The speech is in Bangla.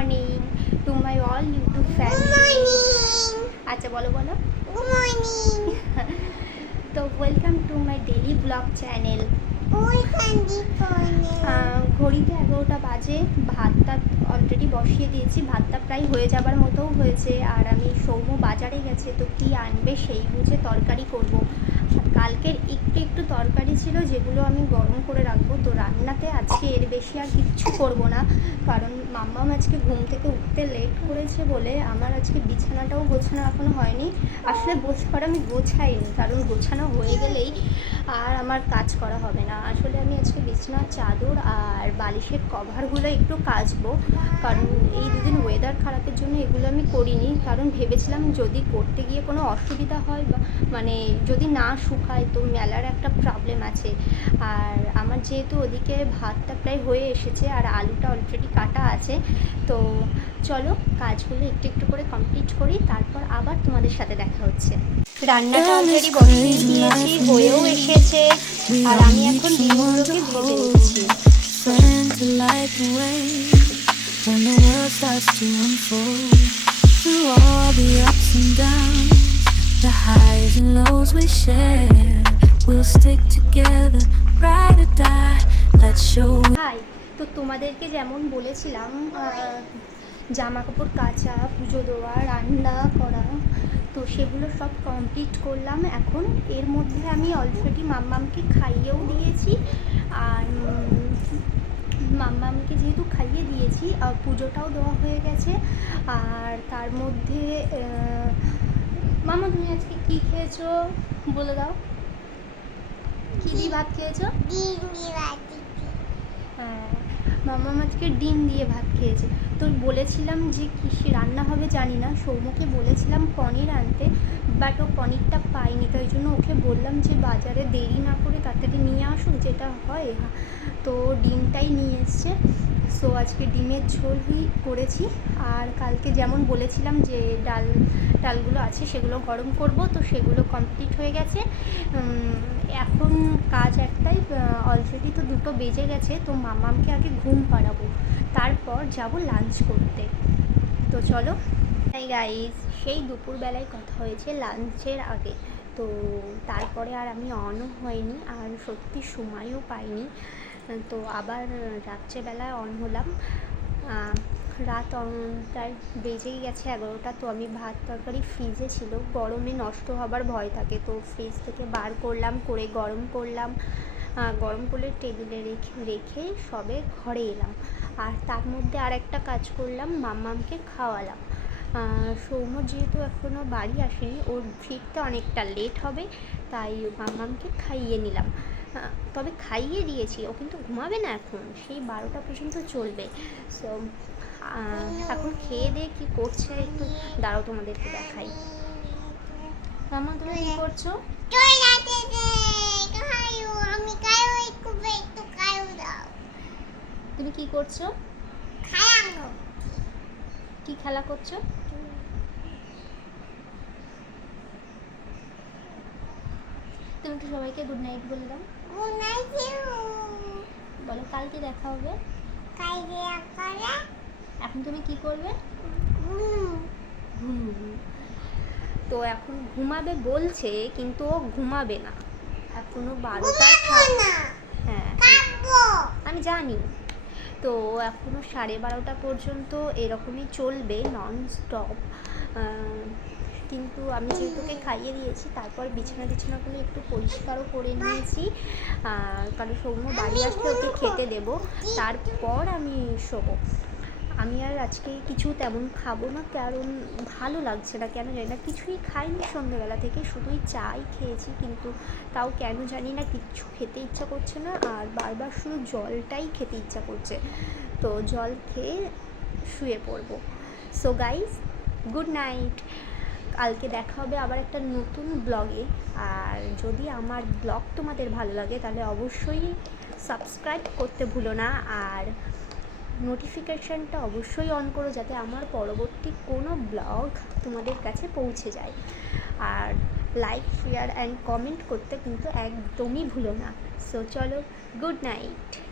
Morning to my all YouTube family আচ্ছা বলো বলো. তো welcome to my daily blog channel ঘড়িতে এগারোটা বাজে ভাতটা অলরেডি বসিয়ে দিয়েছি ভাতটা প্রায় হয়ে যাবার মতোও হয়েছে আর আমি সৌম্য বাজারে গেছে তো কি আনবে সেই বুঝে তরকারি করব। কালকের একটু একটু তরকারি ছিল যেগুলো আমি গরম করে রাখব। তো রান্নাতে আজকে এর বেশি আর কিচ্ছু করব না, কারণ মাম্মাম আজকে ঘুম থেকে উঠতে লেট করেছে বলে আমার আজকে বিছানাটাও গোছানো এখনও হয়নি। আসলে পারো আমি গোছাইনি, কারণ গোছানো হয়ে গেলেই আর আমার কাজ করা হবে না। আসলে আমি আজকে বিছানার চাদর আর বালিশের কভারগুলো একটু কাচবো, কারণ এই দুদিন ওয়েদার খারাপের জন্য এগুলো আমি করিনি। কারণ ভেবেছিলাম যদি করতে গিয়ে কোনো অসুবিধা হয় বা মানে যদি না শুকায় তো মেলার একটা প্রবলেম আছে। আর আমার যেহেতু ওদিকে ভাতটা প্রায় হয়ে এসেছে আর আলুটা অলরেডি কাটা আছে তো চলো কাজগুলো একটু একটু করে কমপ্লিট করি তারপর আবার তোমাদের সাথে দেখা হচ্ছে। রান্নাটা অলরেডি বসিয়ে দিয়েছি হয়েও এসেছে আর আমি এখন ডিমগুলোকে ভেজে নিচ্ছি। When the world starts to unfold. Through all the ups and downs, the highs and lows we share, we'll stick together, ride or die. Let's show. Hi তো তোমাদেরকে যেমন বলেছিলাম জামা কাপড় কাচা পুজো দেওয়া রান্না করা তো সেগুলো সব কমপ্লিট করলাম। এখন এর মধ্যে আমি অলরেডি মাম্মামকে খাইয়েও দিয়েছি। আর মাম্মামকে যেহেতু খাইয়ে দিয়েছি আর পুজোটাও দেওয়া হয়ে গেছে। আর তার মধ্যে মামা তুমি আজকে কী খেয়েছো? বলে দাও। কী দিয়ে ভাত খেয়েছো? ডিম দিয়ে বাটি হ্যাঁ মামা আজকে ডিম দিয়ে ভাত খেয়েছে। তো বলেছিলাম যে কী রান্না হবে জানি না সৌম্যকে বলেছিলাম পনির আনতে বাট ও পনিরটা পাইনি তাই জন্য ওকে বললাম যে বাজারে দেরি না করে তাড়াতাড়ি নিয়ে আসুক যেটা হয়। তো ডিমটাই নিয়ে এসছে। সো আজকে ডিমের ঝোলই করেছি। আর কালকে যেমন বলেছিলাম যে ডাল, ডালগুলো আছে সেগুলো গরম করব, তো সেগুলো কমপ্লিট হয়ে গেছে। এখন কাজ একটাই অলরেডি তো দুটো বেজে গেছে, তো মামামকে আগে ঘুম পাড়াবো। তারপর যাব লাঞ্চ করতে। তো চলো। তাই গাইজ সেই দুপুরবেলায় কথা হয়েছে লাঞ্চের আগে। তো তারপরে আর আমি অনও হয়নি, আর সত্যি সময়ও পাইনি। তো আবার রাত্রেবেলায় অন হলাম। রাত প্রায় বেজেই গেছে এগারোটা, তো আমি ভাত তরকারি ফ্রিজে ছিল। গরমে নষ্ট হবার ভয় থাকে, তো ফ্রিজ থেকে বার করলাম, করে গরম করলাম। গরম করে টেবিলে রেখে রেখে সবে ঘরে এলাম। আর তার মধ্যে আর একটা কাজ করলাম, মাম্মামকে খাওয়ালাম। সৌম্য যেহেতু এখনও বাড়ি আসেনি, ওর ফিরতে অনেকটা লেট হবে, তাই মাম্মামকে খাইয়ে নিলাম। আহ, তবে খাইয়ে দিয়েছি। ও কিন্তু ঘুমাবে না এখন। সেই বারোটা পর্যন্ত চলবে। সো এখন খেয়ে দিয়ে কী করছে একটু দাঁড়াও তোমাদেরকে দেখাই। মামা তুমি কী করছ? তুমি কি করছ? কি খেলা করছ? তুমি সবাইকে গুড নাইট বলে দাও। গুনাইছিও বলো কালকে দেখা হবে। খাইবে করে এখন তুমি কি করবে? তো এখন ঘুমাবে বলছে কিন্তু ও ঘুমাবে না। এখনও বারোটা হ্যাঁ। আমি জানি। তো এখনও সাড়ে বারোটা পর্যন্ত এরকমই চলবে নন স্টপ কিন্তু আমি যেহেতুকে খাইয়ে দিয়েছি, তারপর বিছানা টিছানাগুলো একটু পরিষ্কারও করে নিয়েছি। কারণ সৌম্য বাড়ি আসলে ওকে খেতে দেব, তারপর আমি শোবো। আমি আর আজকে কিছু তেমন খাব না, কারণ ভালো লাগছে না, কেন জানি না, কিছুই খাইনি সন্ধ্যেবেলা থেকে, শুধুই চাই খেয়েছি, কিন্তু তাও কেন জানি না, কিচ্ছু খেতে ইচ্ছা করছে না, আর বারবার শুধু জলটাই খেতে ইচ্ছা করছে। তো জল খেয়ে শুয়ে পড়ব। সো গাইজ গুড নাইট কালকে দেখা হবে আবার একটা নতুন ব্লগে। আর যদি আমার ব্লগ তোমাদের ভালো লাগে, তাহলে অবশ্যই সাবস্ক্রাইব করতে ভুলো না। আর নোটিফিকেশানটা অবশ্যই অন করো যাতে আমার পরবর্তী কোনো ব্লগ তোমাদের কাছে পৌঁছে যায়। আর লাইক, শেয়ার অ্যান্ড কমেন্ট করতে কিন্তু একদমই ভুলো না। সো চলো গুড নাইট